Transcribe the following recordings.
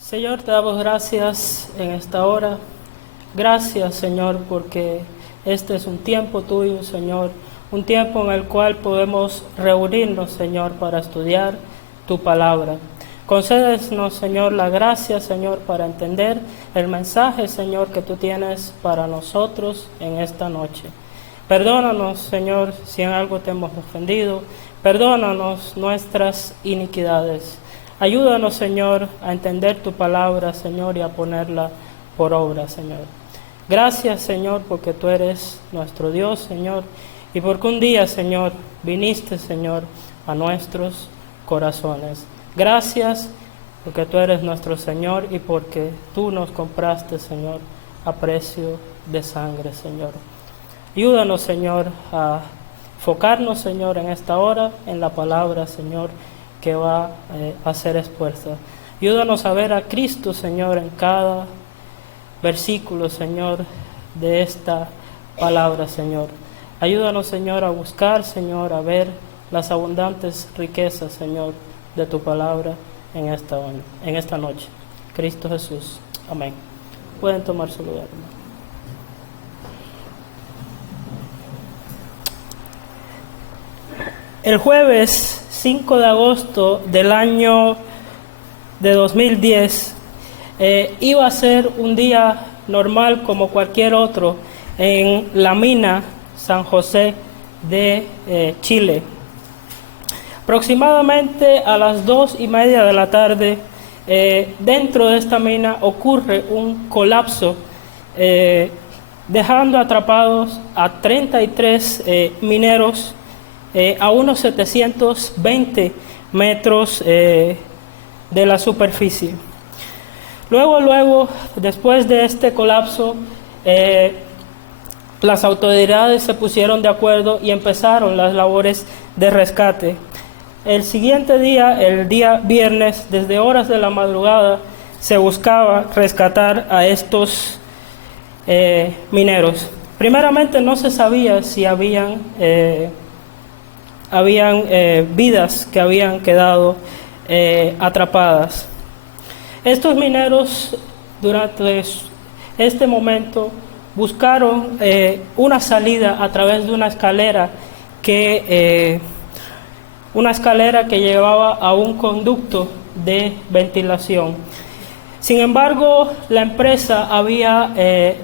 Señor, te damos gracias en esta hora. Gracias, Señor, porque este es un tiempo tuyo, Señor, un tiempo en el cual podemos reunirnos, Señor, para estudiar tu palabra. Concédenos, Señor, la gracia, Señor, para entender el mensaje, Señor, que tú tienes para nosotros en esta noche. Perdónanos, Señor, si en algo te hemos ofendido. Perdónanos nuestras iniquidades. Ayúdanos, Señor, a entender tu palabra, Señor, y a ponerla por obra, Señor. Gracias, Señor, porque tú eres nuestro Dios, Señor, y porque un día, Señor, viniste, Señor, a nuestros corazones. Gracias porque tú eres nuestro Señor y porque tú nos compraste, Señor, a precio de sangre, Señor. Ayúdanos, Señor, a enfocarnos, Señor, en esta hora, en la palabra, Señor, que va a ser expuesta. Ayúdanos a ver a Cristo, Señor, en cada versículo, Señor, de esta palabra, Señor. Ayúdanos, Señor, a buscar, Señor, a ver las abundantes riquezas, Señor, de tu palabra en esta noche. Cristo Jesús. Amén. Pueden tomar su lugar, hermano. El jueves 5 de agosto del año de 2010 iba a ser un día normal como cualquier otro en la mina San José de Chile. Aproximadamente a las 2:30 de la tarde, dentro de esta mina ocurre un colapso, dejando atrapados a 33 mineros a unos 720 metros de la superficie. Luego, después de este colapso, las autoridades se pusieron de acuerdo y empezaron las labores de rescate. El siguiente día, el día viernes, desde horas de la madrugada, se buscaba rescatar a estos mineros. Primeramente no se sabía si habían vidas que habían quedado atrapadas. Estos mineros durante este momento buscaron una salida a través de una escalera que llevaba a un conducto de ventilación. Sin embargo, la empresa había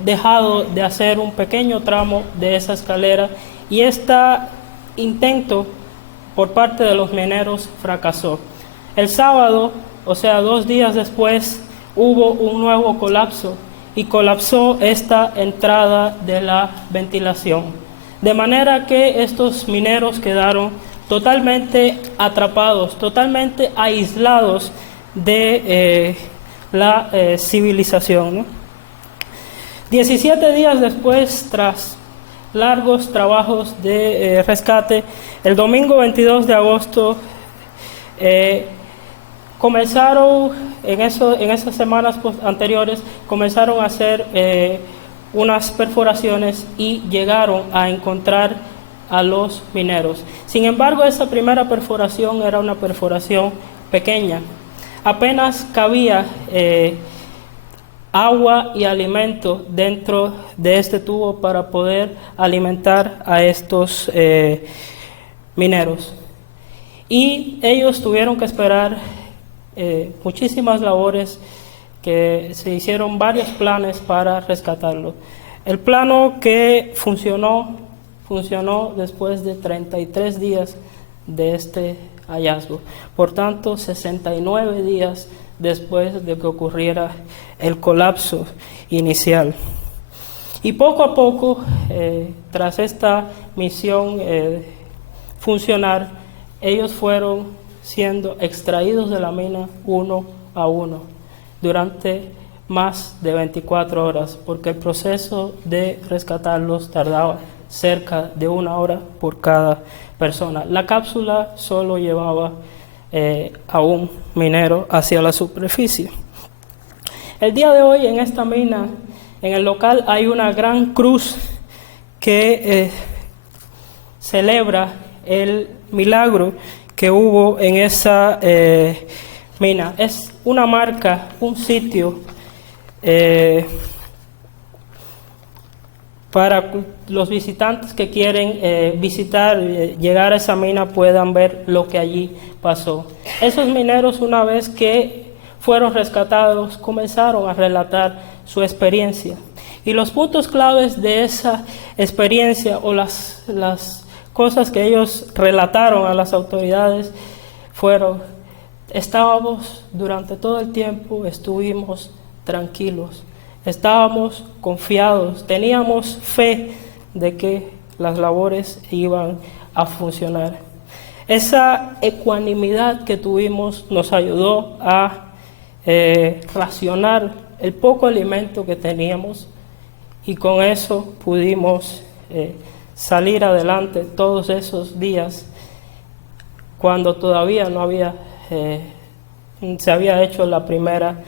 dejado de hacer un pequeño tramo de esa escalera y este intento por parte de los mineros fracasó. El sábado, o sea, 2 días después, hubo un nuevo colapso y colapsó esta entrada de la ventilación. De manera que estos mineros quedaron totalmente atrapados, totalmente aislados de la civilización, ¿no? 17 días después, tras largos trabajos de rescate, el domingo 22 de agosto comenzaron, en esas semanas anteriores, comenzaron a hacer unas perforaciones y llegaron a encontrar a los mineros. Sin embargo, esa primera perforación era una perforación pequeña. Apenas cabía agua y alimento dentro de este tubo para poder alimentar a estos mineros. Y ellos tuvieron que esperar muchísimas labores, que se hicieron varios planes para rescatarlo. El plano que funcionó después de 33 días de este hallazgo. Por tanto, 69 días después de que ocurriera el colapso inicial. Y poco a poco, tras esta misión funcionar, ellos fueron siendo extraídos de la mina uno a uno durante más de 24 horas, porque el proceso de rescatarlos tardaba cerca de 1 hora por cada persona. La cápsula solo llevaba a un minero hacia la superficie. El día de hoy en esta mina, en el local, hay una gran cruz que celebra el milagro que hubo en esa mina. Es una marca, un sitio para los visitantes que quieren visitar, llegar a esa mina, puedan ver lo que allí pasó. Esos mineros, una vez que fueron rescatados, comenzaron a relatar su experiencia. Y los puntos claves de esa experiencia o las cosas que ellos relataron a las autoridades fueron: estábamos durante todo el tiempo, estuvimos tranquilos, estábamos confiados, teníamos fe de que las labores iban a funcionar. Esa ecuanimidad que tuvimos nos ayudó a racionar el poco alimento que teníamos, y con eso pudimos salir adelante todos esos días cuando todavía no había se había hecho la primera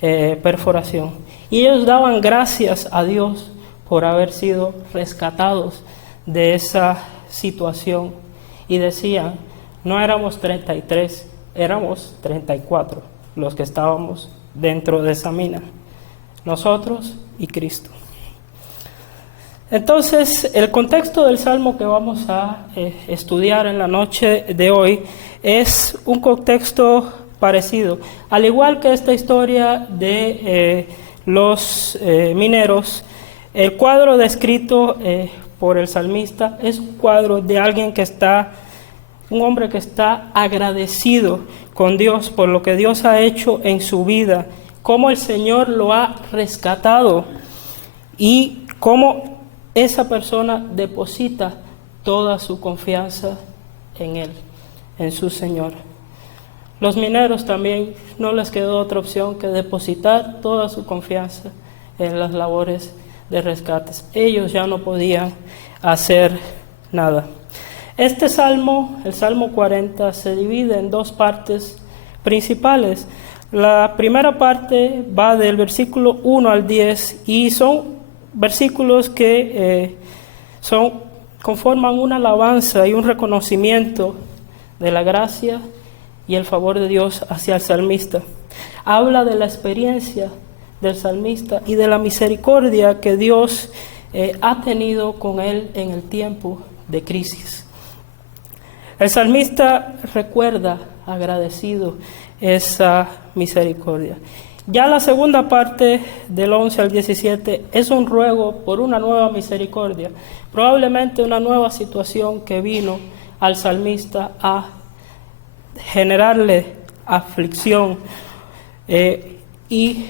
perforación. Y ellos daban gracias a Dios por haber sido rescatados de esa situación, y decían: no éramos 33, éramos 34 los que estábamos dentro de esa mina, nosotros y Cristo. Entonces, el contexto del salmo que vamos a estudiar en la noche de hoy es un contexto parecido. Al igual que esta historia de los mineros, el cuadro descrito por el salmista es un cuadro de alguien que está, un hombre que está agradecido con Dios por lo que Dios ha hecho en su vida, cómo el Señor lo ha rescatado y cómo esa persona deposita toda su confianza en Él, en su Señor. Los mineros también no les quedó otra opción que depositar toda su confianza en las labores de rescates. Ellos ya no podían hacer nada. Este salmo, el Salmo 40, se divide en dos partes principales. La primera parte va del versículo 1 al 10 y son versículos que conforman una alabanza y un reconocimiento de la gracia y el favor de Dios hacia el salmista. Habla de la experiencia del salmista y de la misericordia que Dios ha tenido con él en el tiempo de crisis. El salmista recuerda agradecido esa misericordia. Ya la segunda parte, del 11 al 17, es un ruego por una nueva misericordia, probablemente una nueva situación que vino al salmista a generarle aflicción, y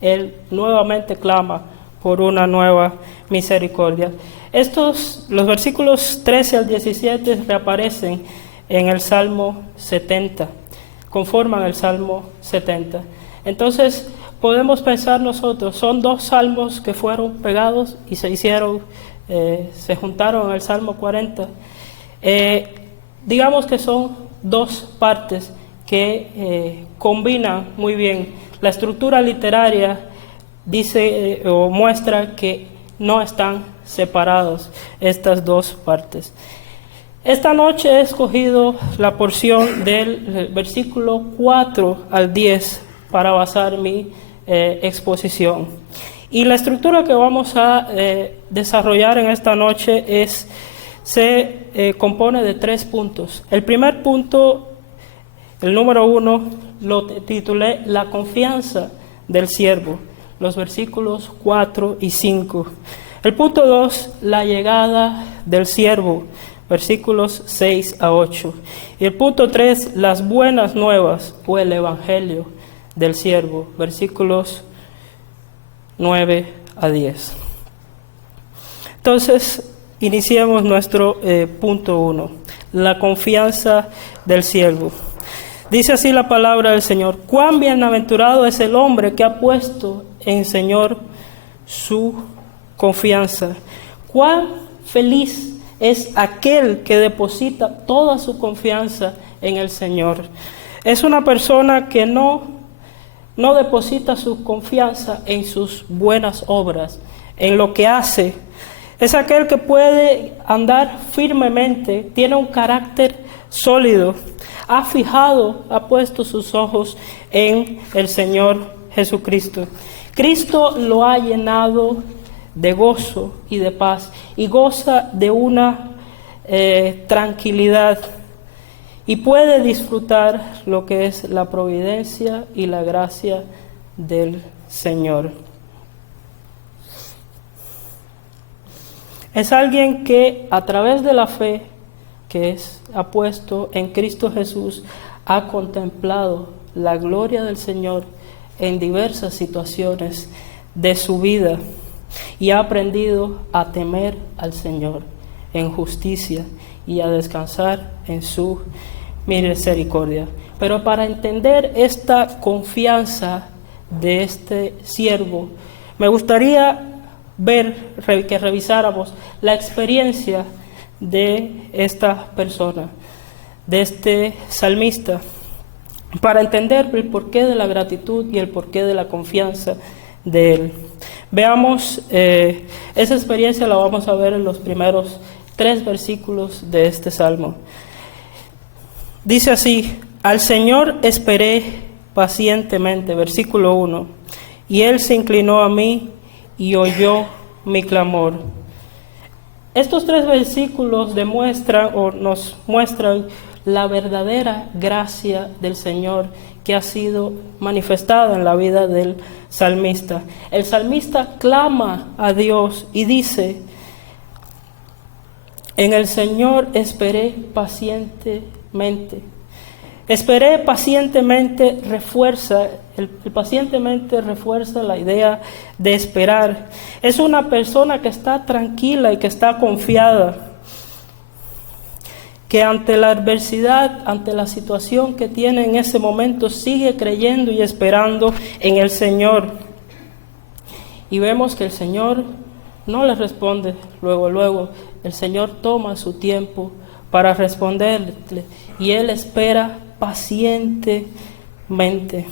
él nuevamente clama por una nueva misericordia. Los versículos 13 al 17 reaparecen en el Salmo 70, conforman el Salmo 70. Entonces podemos pensar nosotros, son dos salmos que fueron pegados y se juntaron en el Salmo 40. Digamos que son dos partes que combinan muy bien. La estructura literaria dice o muestra que no están separados estas dos partes. Esta noche he escogido la porción del versículo 4 al 10 para basar mi exposición. Y la estructura que vamos a desarrollar en esta noche se compone de 3 puntos. El primer punto, el número 1, lo titulé La confianza del siervo, los versículos 4 y 5. El punto 2, la llegada del siervo, versículos 6 a 8. Y el punto 3, las buenas nuevas o el evangelio del siervo, versículos 9 a 10. Entonces, iniciemos nuestro punto 1, la confianza del siervo. Dice así la palabra del Señor: cuán bienaventurado es el hombre que ha puesto en el Señor su confianza. Cuán feliz es aquel que deposita toda su confianza en el Señor. Es una persona que no deposita su confianza en sus buenas obras, en lo que hace. Es aquel que puede andar firmemente, tiene un carácter sólido, ha puesto sus ojos en el Señor Jesucristo. Cristo lo ha llenado de gozo y de paz y goza de una tranquilidad y puede disfrutar lo que es la providencia y la gracia del Señor. Es alguien que a través de la fe ha puesto en Cristo Jesús, ha contemplado la gloria del Señor en diversas situaciones de su vida y ha aprendido a temer al Señor en justicia y a descansar en su misericordia. Pero para entender esta confianza de este siervo, me gustaría que revisáramos la experiencia de esta persona, de este salmista, para entender el porqué de la gratitud y el porqué de la confianza de él. Veamos, esa experiencia la vamos a ver en los primeros 3 versículos de este salmo. Dice así: al Señor esperé pacientemente, versículo 1, y Él se inclinó a mí y oyó mi clamor. Estos 3 versículos nos muestran la verdadera gracia del Señor que ha sido manifestada en la vida del salmista. El salmista clama a Dios y dice: en el Señor esperé pacientemente. Esperé pacientemente pacientemente refuerza la idea de esperar. Es una persona que está tranquila y que está confiada, que ante la adversidad, ante la situación que tiene en ese momento, sigue creyendo y esperando en el Señor. Y vemos que el Señor no le responde luego. El Señor toma su tiempo para responderle y Él espera pacientemente.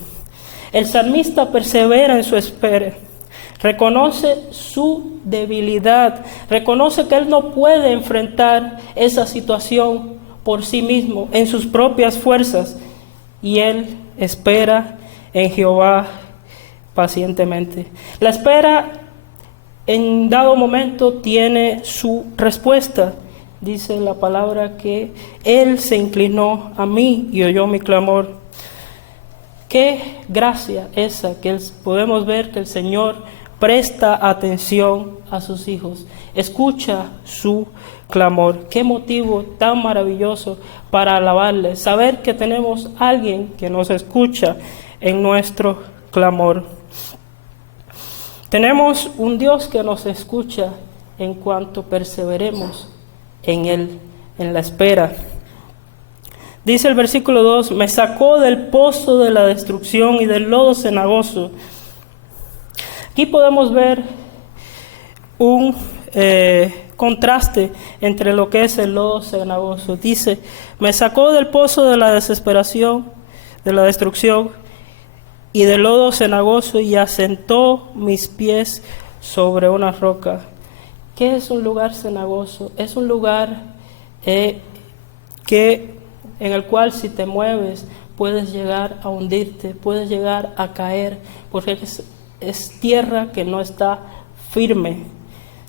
El salmista persevera en su espera, reconoce su debilidad, reconoce que él no puede enfrentar esa situación por sí mismo, en sus propias fuerzas, y él espera en Jehová pacientemente. La espera en dado momento tiene su respuesta. Dice la palabra que Él se inclinó a mí y oyó mi clamor. Qué gracia esa, que podemos ver que el Señor presta atención a sus hijos, escucha su clamor. Qué motivo tan maravilloso para alabarle, saber que tenemos a alguien que nos escucha en nuestro clamor. Tenemos un Dios que nos escucha en cuanto perseveremos en Él, en la espera. Dice el versículo 2: me sacó del pozo de la destrucción y del lodo cenagoso. Aquí podemos ver un contraste entre lo que es el lodo cenagoso. Dice: me sacó del pozo de la desesperación, de la destrucción y del lodo cenagoso, y asentó mis pies sobre una roca. ¿Qué es un lugar cenagoso? Es un lugar en el cual si te mueves puedes llegar a hundirte, puedes llegar a caer, porque es tierra que no está firme.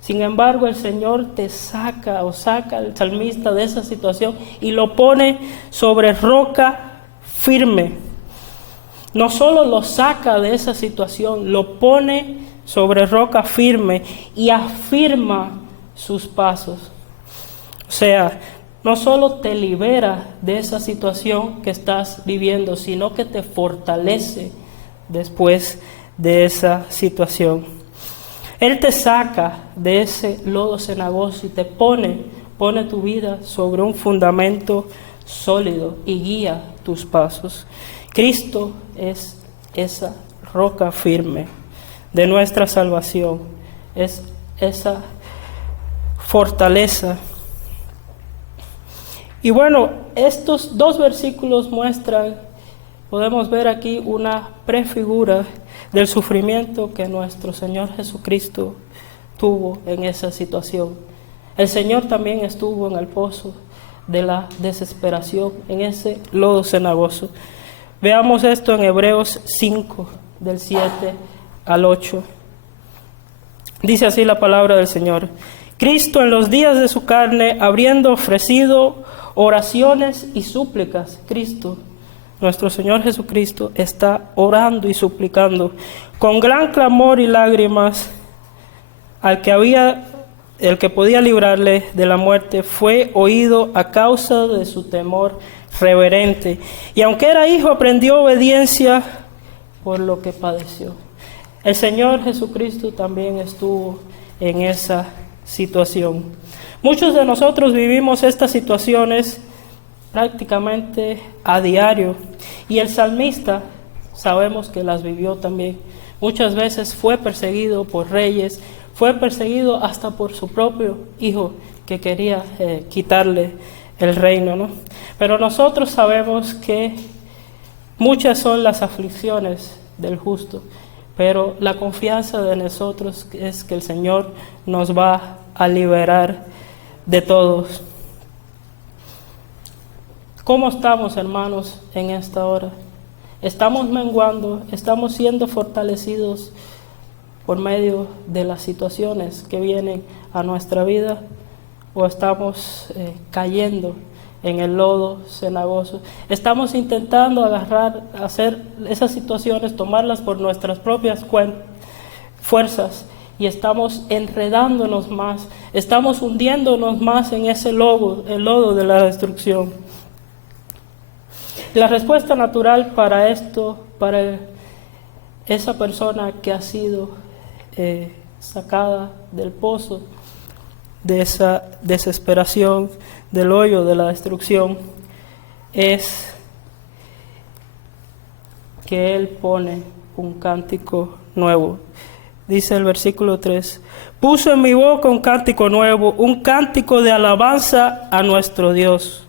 Sin embargo, el Señor saca al salmista de esa situación y lo pone sobre roca firme. No solo lo saca de esa situación, lo pone sobre roca firme y afirma sus pasos. O sea, no solo te libera de esa situación que estás viviendo, sino que te fortalece después de esa situación. Él te saca de ese lodo cenagoso y te pone tu vida sobre un fundamento sólido y guía tus pasos. Cristo es esa roca firme de nuestra salvación, es esa fortaleza. Y bueno, estos dos versículos muestran, podemos ver aquí una prefigura del sufrimiento que nuestro Señor Jesucristo tuvo en esa situación. El Señor también estuvo en el pozo de la desesperación, en ese lodo cenagoso. Veamos esto en Hebreos 5, del 7 al 8. Dice así la palabra del Señor. Cristo en los días de su carne, habiendo ofrecido oraciones y súplicas, Cristo, nuestro Señor Jesucristo, está orando y suplicando con gran clamor y lágrimas al que el que podía librarle de la muerte, fue oído a causa de su temor reverente. Y aunque era hijo, aprendió obediencia por lo que padeció. El Señor Jesucristo también estuvo en esa situación. Muchos de nosotros vivimos estas situaciones prácticamente a diario. Y el salmista sabemos que las vivió también. Muchas veces fue perseguido por reyes, fue perseguido hasta por su propio hijo que quería quitarle el reino, ¿no? Pero nosotros sabemos que muchas son las aflicciones del justo, pero la confianza de nosotros es que el Señor nos va a liberar de todos. ¿Cómo estamos, hermanos, en esta hora? ¿Estamos menguando? ¿Estamos siendo fortalecidos por medio de las situaciones que vienen a nuestra vida? ¿O estamos cayendo en el lodo cenagoso? Estamos intentando hacer esas situaciones, tomarlas por nuestras propias fuerzas, y estamos enredándonos más, estamos hundiéndonos más en ese el lodo de la destrucción. La respuesta natural para esto, para esa persona que ha sido sacada del pozo, de esa desesperación, del hoyo de la destrucción, es que Él pone un cántico nuevo. Dice el versículo 3, puso en mi boca un cántico nuevo, un cántico de alabanza a nuestro Dios.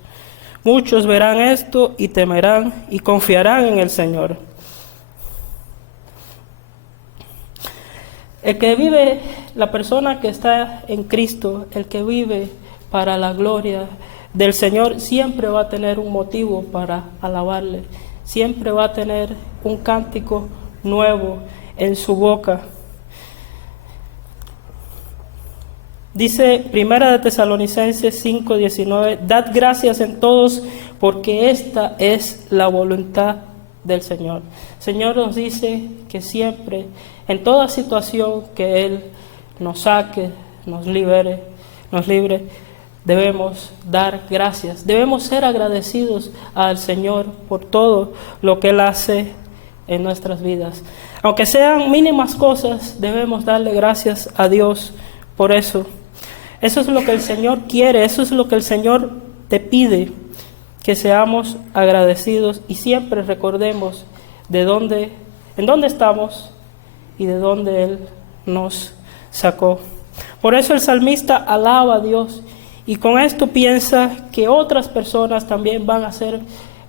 Muchos verán esto y temerán y confiarán en el Señor. El que vive, la persona que está en Cristo, el que vive para la gloria del Señor, siempre va a tener un motivo para alabarle. Siempre va a tener un cántico nuevo en su boca. Dice Primera de Tesalonicenses 5:19, dad gracias en todos, porque esta es la voluntad del Señor. El Señor nos dice que siempre, en toda situación que Él nos saque, nos libre, debemos dar gracias. Debemos ser agradecidos al Señor por todo lo que Él hace en nuestras vidas. Aunque sean mínimas cosas, debemos darle gracias a Dios por eso. Eso es lo que el Señor quiere, eso es lo que el Señor te pide, que seamos agradecidos y siempre recordemos en dónde estamos y de dónde Él nos sacó. Por eso el salmista alaba a Dios y con esto piensa que otras personas también van a ser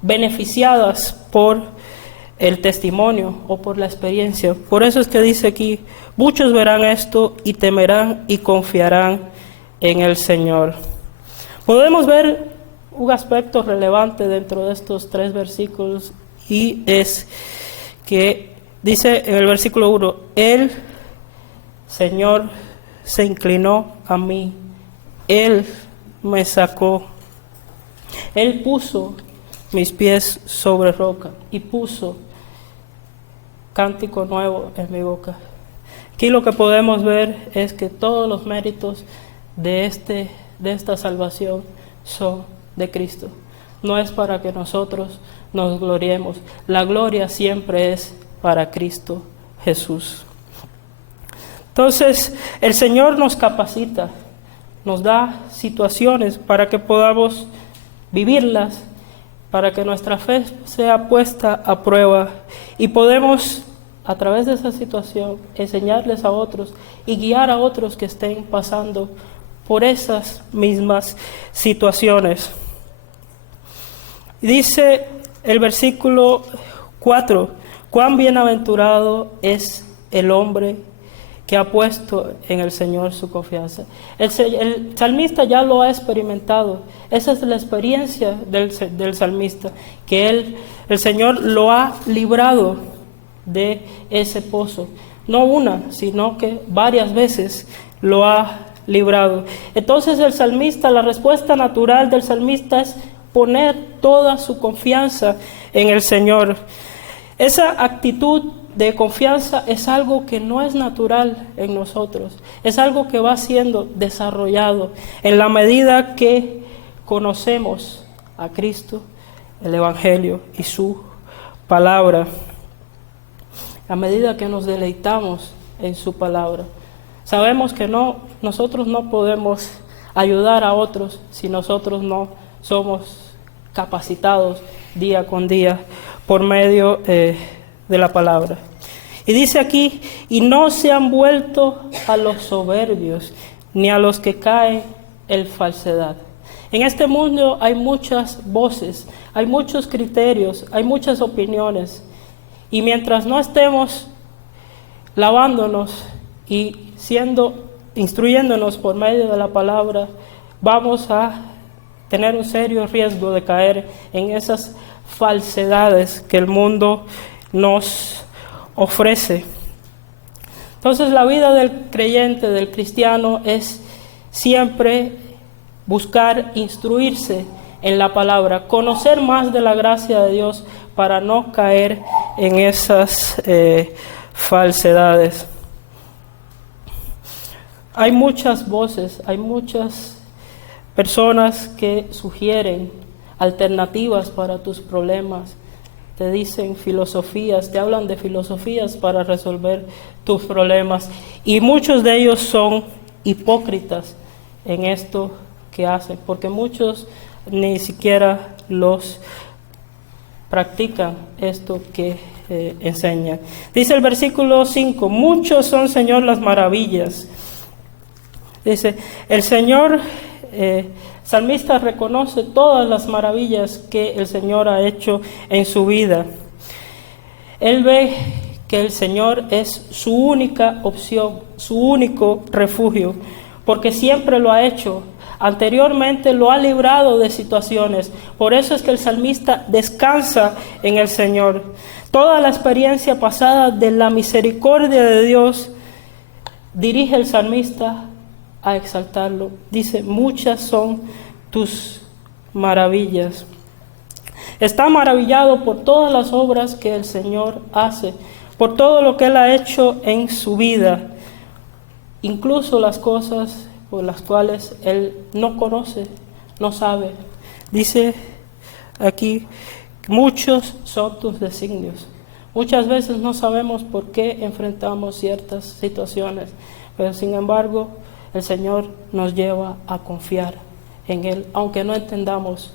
beneficiadas por el testimonio o por la experiencia. Por eso es que dice aquí, muchos verán esto y temerán y confiarán en el Señor. Podemos ver un aspecto relevante dentro de estos 3 versículos, y es que dice en el versículo 1, el Señor se inclinó a mí, Él me sacó, Él puso mis pies sobre roca y puso cántico nuevo en mi boca. Aquí lo que podemos ver es que todos los méritos de esta salvación son de Cristo. No es para que nosotros nos gloriemos. La gloria siempre es para Cristo Jesús. Entonces, el Señor nos capacita, nos da situaciones para que podamos vivirlas, para que nuestra fe sea puesta a prueba y podemos, a través de esa situación, enseñarles a otros y guiar a otros que estén pasando por esas mismas situaciones. Dice el versículo 4, cuán bienaventurado es el hombre que ha puesto en el Señor su confianza. El salmista ya lo ha experimentado. Esa es la experiencia del salmista, que el Señor lo ha librado de ese pozo. No una, sino que varias veces lo ha librado. Entonces el salmista, la respuesta natural del salmista es poner toda su confianza en el Señor. Esa actitud de confianza es algo que no es natural en nosotros, es algo que va siendo desarrollado en la medida que conocemos a Cristo, el Evangelio y su palabra, a medida que nos deleitamos en su palabra. Sabemos que nosotros no podemos ayudar a otros si nosotros no somos capacitados día con día por medio de la palabra. Y dice aquí, y no se han vuelto a los soberbios, ni a los que caen en falsedad. En este mundo hay muchas voces, hay muchos criterios, hay muchas opiniones. Y mientras no estemos lavándonos y instruyéndonos por medio de la palabra, vamos a tener un serio riesgo de caer en esas falsedades que el mundo nos ofrece. Entonces la vida del creyente, del cristiano, es siempre buscar instruirse en la palabra, conocer más de la gracia de Dios para no caer en esas falsedades. Hay muchas voces, hay muchas personas que sugieren alternativas para tus problemas. Te dicen filosofías, te hablan de filosofías para resolver tus problemas. Y muchos de ellos son hipócritas en esto que hacen, porque muchos ni siquiera los practican esto que enseñan. Dice el versículo 5, muchos son, Señor, las maravillas. Dice, el Señor, salmista reconoce todas las maravillas que el Señor ha hecho en su vida. Él ve que el Señor es su única opción, su único refugio, porque siempre lo ha hecho. Anteriormente lo ha librado de situaciones. Por eso es que el salmista descansa en el Señor. Toda la experiencia pasada de la misericordia de Dios dirige el salmista a exaltarlo. Dice, muchas son tus maravillas. Está maravillado por todas las obras que el Señor hace, por todo lo que Él ha hecho en su vida, incluso las cosas por las cuales Él no conoce, no sabe. Dice aquí, muchos son tus designios. Muchas veces no sabemos por qué enfrentamos ciertas situaciones, pero sin embargo, el Señor nos lleva a confiar en Él, aunque no entendamos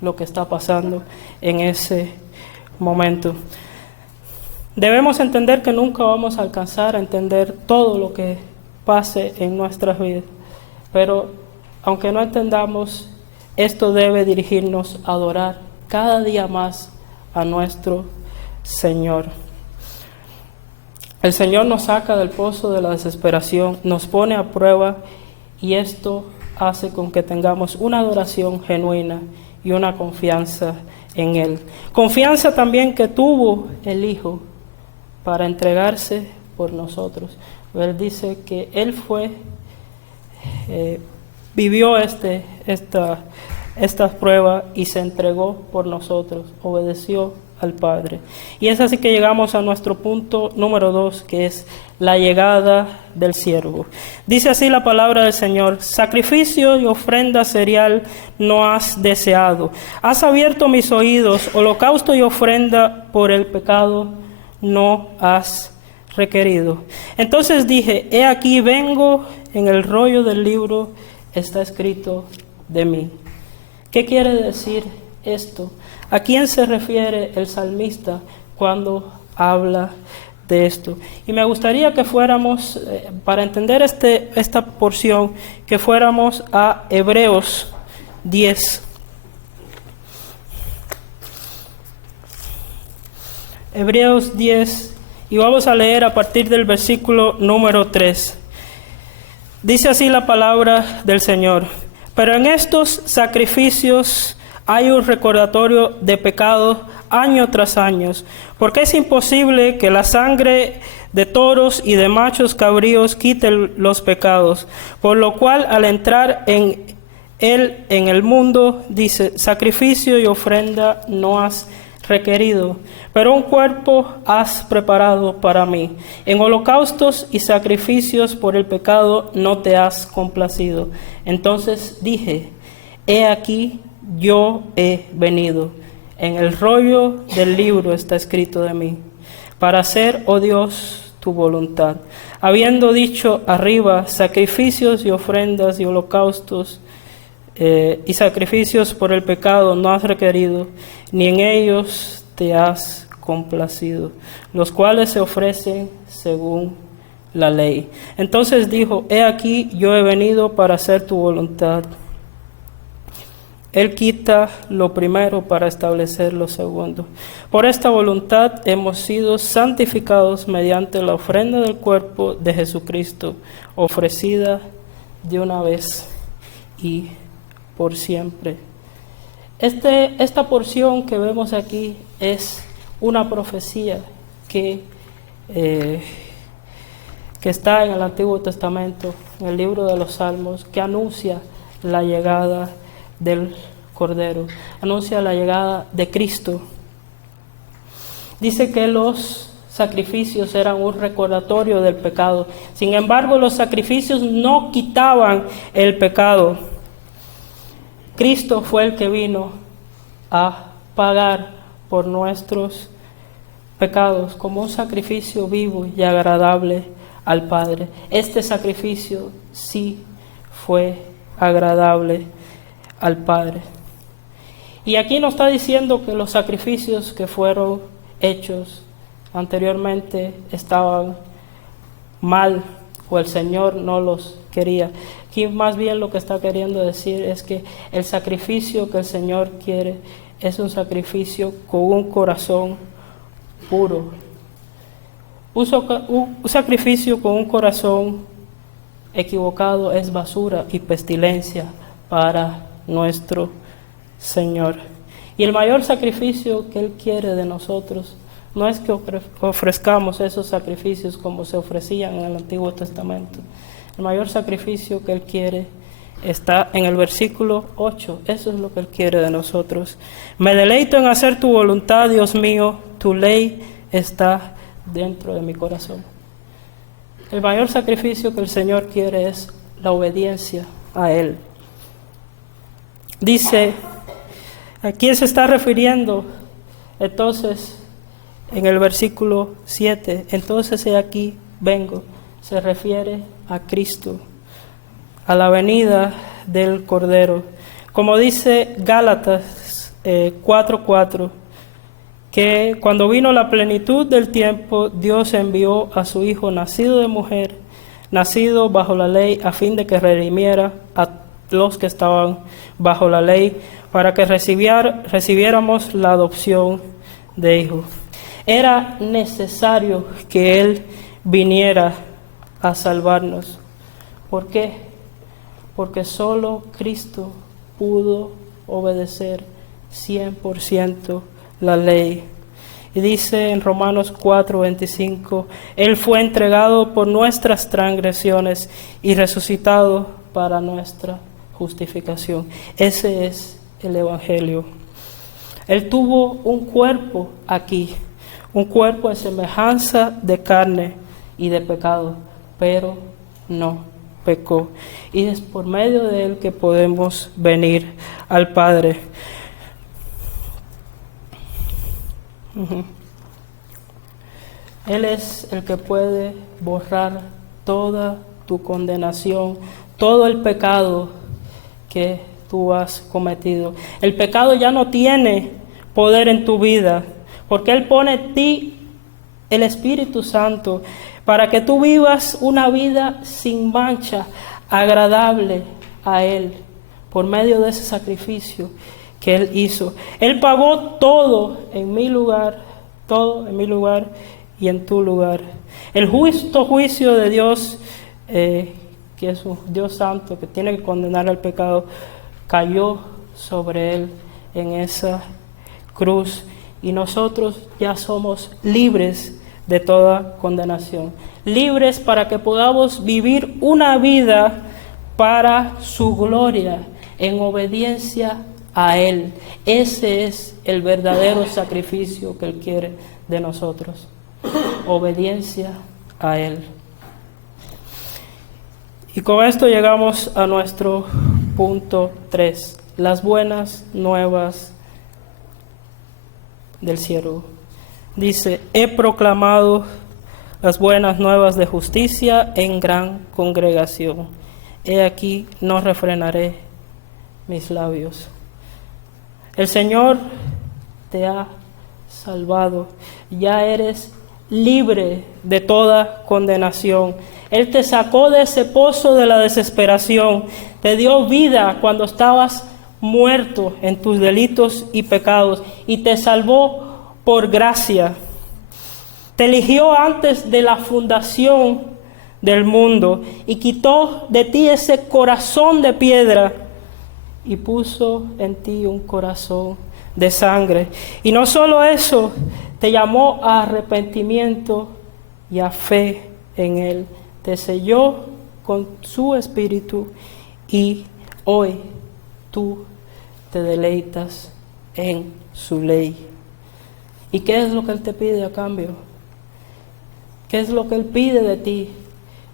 lo que está pasando en ese momento. Debemos entender que nunca vamos a alcanzar a entender todo lo que pase en nuestras vidas, pero aunque no entendamos, esto debe dirigirnos a adorar cada día más a nuestro Señor. El Señor nos saca del pozo de la desesperación, nos pone a prueba y esto hace con que tengamos una adoración genuina y una confianza en Él. Confianza también que tuvo el Hijo para entregarse por nosotros. Él dice que Él vivió esta prueba y se entregó por nosotros, obedeció al Padre. Y es así que llegamos a nuestro punto número 2, que es la llegada del siervo. Dice así la palabra del Señor: sacrificio y ofrenda cereal no has deseado. Has abierto mis oídos, holocausto y ofrenda por el pecado no has requerido. Entonces dije, he aquí vengo, en el rollo del libro está escrito de mí. ¿Qué quiere decir esto? ¿A quién se refiere el salmista cuando habla de esto? Y me gustaría que fuéramos, para entender esta porción, que fuéramos a Hebreos 10. Hebreos 10, y vamos a leer a partir del versículo número 3. Dice así la palabra del Señor: pero en estos sacrificios hay un recordatorio de pecado año tras año, porque es imposible que la sangre de toros y de machos cabríos quite los pecados, por lo cual al entrar en el mundo, dice, sacrificio y ofrenda no has requerido, pero un cuerpo has preparado para mí. En holocaustos y sacrificios por el pecado no te has complacido. Entonces dije, he aquí, yo he venido. En el rollo del libro está escrito de mí, para hacer, oh Dios, tu voluntad. Habiendo dicho arriba, sacrificios y ofrendas y holocaustos y sacrificios por el pecado no has requerido, ni en ellos te has complacido, los cuales se ofrecen según la ley. Entonces dijo, he aquí, yo he venido para hacer tu voluntad. Él quita lo primero para establecer lo segundo. Por esta voluntad hemos sido santificados mediante la ofrenda del cuerpo de Jesucristo, ofrecida de una vez y por siempre. Esta porción que vemos aquí es una profecía que está en el Antiguo Testamento, en el libro de los Salmos, que anuncia la llegada del Cordero, anuncia la llegada de Cristo. Dice que los sacrificios eran un recordatorio del pecado. Sin embargo, los sacrificios no quitaban el pecado. Cristo fue el que vino a pagar por nuestros pecados como un sacrificio vivo y agradable al Padre. Este sacrificio sí fue agradable al Padre. Y aquí nos está diciendo que los sacrificios que fueron hechos anteriormente estaban mal o el Señor no los quería. Aquí más bien lo que está queriendo decir es que el sacrificio que el Señor quiere es un sacrificio con un corazón puro. Un sacrificio con un corazón equivocado es basura y pestilencia para nuestro Señor. Y el mayor sacrificio que Él quiere de nosotros no es que ofrezcamos esos sacrificios como se ofrecían en el Antiguo Testamento. El mayor sacrificio que Él quiere está en el versículo 8. Eso es lo que Él quiere de nosotros. Me deleito en hacer tu voluntad, Dios mío, tu ley está dentro de mi corazón. El mayor sacrificio que el Señor quiere es la obediencia a Él. Dice, ¿a quién se está refiriendo? Entonces, en el versículo 7, entonces he aquí, vengo, se refiere a Cristo, a la venida del Cordero. Como dice Gálatas 4:4, que cuando vino la plenitud del tiempo, Dios envió a su Hijo nacido de mujer, nacido bajo la ley, a fin de que redimiera a los que estaban bajo la ley, para que recibiéramos la adopción de hijos. Era necesario que Él viniera a salvarnos. ¿Por qué? Porque solo Cristo pudo obedecer 100% la ley. Y dice en Romanos 4:25, Él fue entregado por nuestras transgresiones y resucitado para nuestra justificación. Ese es el Evangelio. Él tuvo un cuerpo aquí, un cuerpo en semejanza de carne y de pecado, pero no pecó. Y es por medio de Él que podemos venir al Padre. Él es el que puede borrar toda tu condenación, todo el pecado que tú has cometido. El pecado ya no tiene poder en tu vida, porque Él pone en ti el Espíritu Santo para que tú vivas una vida sin mancha, agradable a Él, por medio de ese sacrificio que Él hizo. Él pagó todo en mi lugar todo en mi lugar y en tu lugar. El justo juicio de Dios, que es un Dios santo, que tiene que condenar al pecado, cayó sobre Él en esa cruz. Y nosotros ya somos libres de toda condenación. Libres para que podamos vivir una vida para su gloria, en obediencia a Él. Ese es el verdadero sacrificio que Él quiere de nosotros. Obediencia a Él. Y con esto llegamos a nuestro punto 3. Las buenas nuevas del siervo. Dice, he proclamado las buenas nuevas de justicia en gran congregación. He aquí, no refrenaré mis labios. El Señor te ha salvado. Ya eres libre de toda condenación. Él te sacó de ese pozo de la desesperación. Te dio vida cuando estabas muerto en tus delitos y pecados. Y te salvó por gracia. Te eligió antes de la fundación del mundo y quitó de ti ese corazón de piedra y puso en ti un corazón de sangre. Y no solo eso, te llamó a arrepentimiento y a fe en Él. Te selló con su espíritu y hoy tú te deleitas en su ley. ¿Y qué es lo que Él te pide a cambio? ¿Qué es lo que Él pide de ti?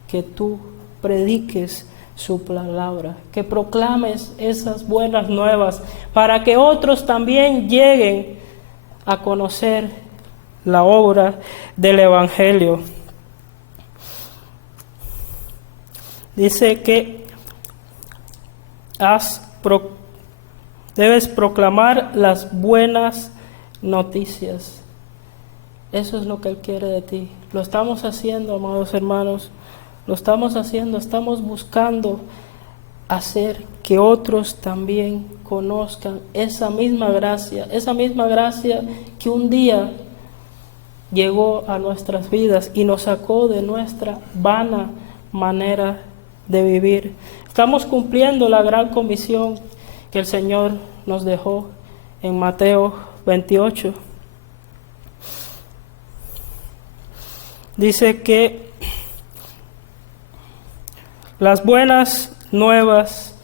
Que tú prediques su palabra, que proclames esas buenas nuevas para que otros también lleguen a conocer la obra del Evangelio. Dice que debes proclamar las buenas noticias. Eso es lo que Él quiere de ti. Lo estamos haciendo, amados hermanos. Lo estamos haciendo, estamos buscando hacer que otros también conozcan esa misma gracia que un día llegó a nuestras vidas y nos sacó de nuestra vana manera de vivir. Estamos cumpliendo la gran comisión que el Señor nos dejó en Mateo 28. Dice que las buenas nuevas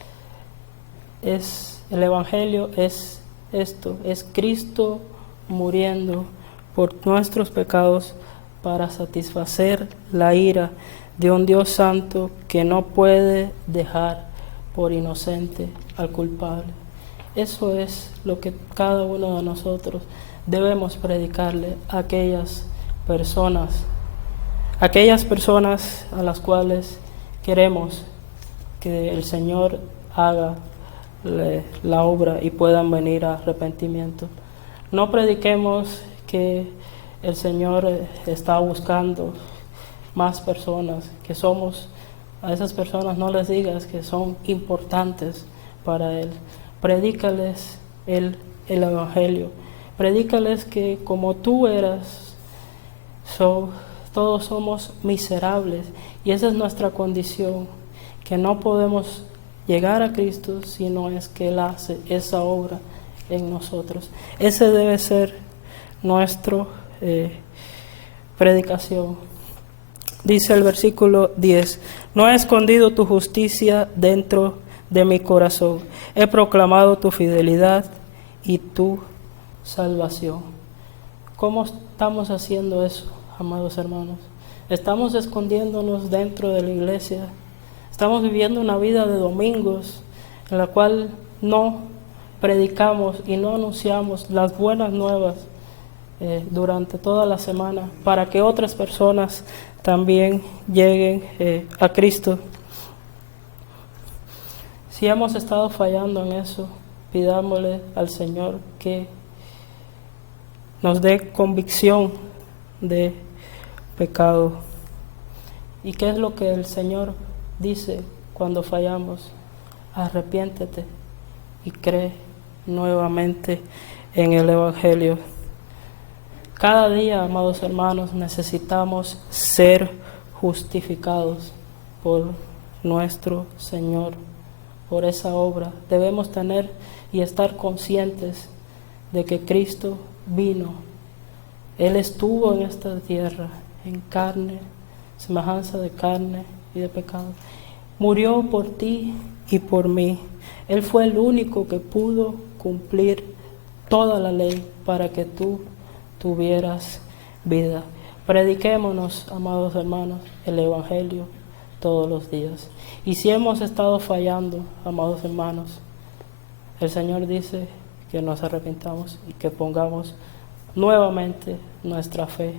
es el Evangelio, es esto, es Cristo muriendo por nuestros pecados para satisfacer la ira de un Dios santo que no puede dejar por inocente al culpable. Eso es lo que cada uno de nosotros debemos predicarle a aquellas personas a las cuales queremos que el Señor haga la obra y puedan venir a arrepentimiento. No prediquemos que el Señor está buscando más personas, a esas personas no les digas que son importantes para Él. Predícales el Evangelio. Predícales que como tú eras, todos somos miserables y esa es nuestra condición, que no podemos llegar a Cristo si no es que Él hace esa obra en nosotros. Ese debe ser nuestra predicación. Dice el versículo 10, no he escondido tu justicia dentro de mi corazón, he proclamado tu fidelidad y tu salvación. ¿Cómo estamos haciendo eso, amados hermanos? Estamos escondiéndonos dentro de la iglesia. Estamos viviendo una vida de domingos en la cual no predicamos y no anunciamos las buenas nuevas durante toda la semana para que otras personas también lleguen a Cristo. Si hemos estado fallando en eso, pidámosle al Señor que nos dé convicción de pecado. ¿Y qué es lo que el Señor dice cuando fallamos? Arrepiéntete y cree nuevamente en el Evangelio. Cada día, amados hermanos, necesitamos ser justificados por nuestro Señor, por esa obra. Debemos tener y estar conscientes de que Cristo vino. Él estuvo en esta tierra, en carne, semejanza de carne y de pecado. Murió por ti y por mí. Él fue el único que pudo cumplir toda la ley para que tú tuvieras vida. Prediquémonos, amados hermanos, el Evangelio todos los días. Y si hemos estado fallando, amados hermanos, el Señor dice que nos arrepintamos y que pongamos nuevamente nuestra fe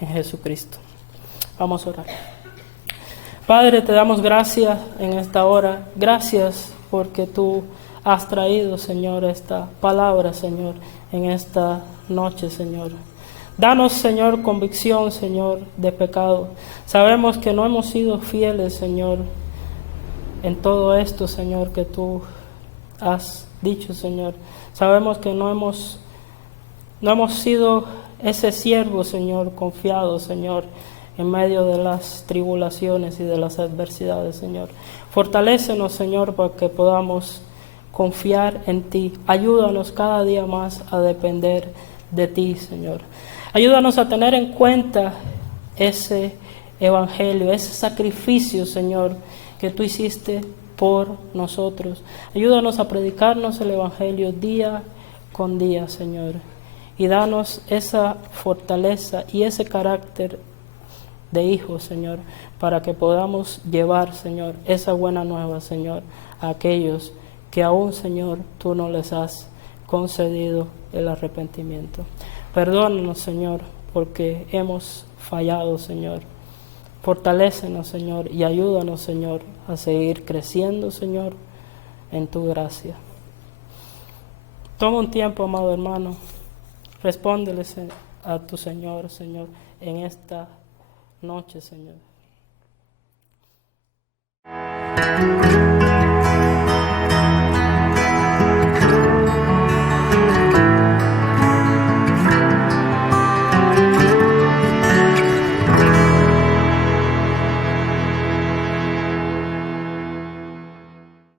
en Jesucristo. Vamos a orar. Padre, te damos gracias en esta hora. Gracias porque tú has traído, Señor, esta palabra, Señor, en esta noche, Señor. Danos, Señor, convicción, Señor, de pecado. Sabemos que no hemos sido fieles, Señor, en todo esto, Señor, que tú has dicho, Señor. Sabemos que no hemos sido ese siervo, Señor, confiado, Señor, en medio de las tribulaciones y de las adversidades, Señor. Fortalécenos, Señor, para que podamos confiar en ti. Ayúdanos cada día más a depender de ti, Señor. Ayúdanos a tener en cuenta ese evangelio, ese sacrificio, Señor, que tú hiciste por nosotros. Ayúdanos a predicarnos el evangelio día con día, Señor. Y danos esa fortaleza y ese carácter de hijos, Señor, para que podamos llevar, Señor, esa buena nueva, Señor, a aquellos que aún, Señor, tú no les has concedido el arrepentimiento. Perdónanos, Señor, porque hemos fallado, Señor. Fortalécenos, Señor, y ayúdanos, Señor, a seguir creciendo, Señor, en tu gracia. Toma un tiempo, amado hermano. Respóndele a tu Señor, Señor, en esta noche, Señor.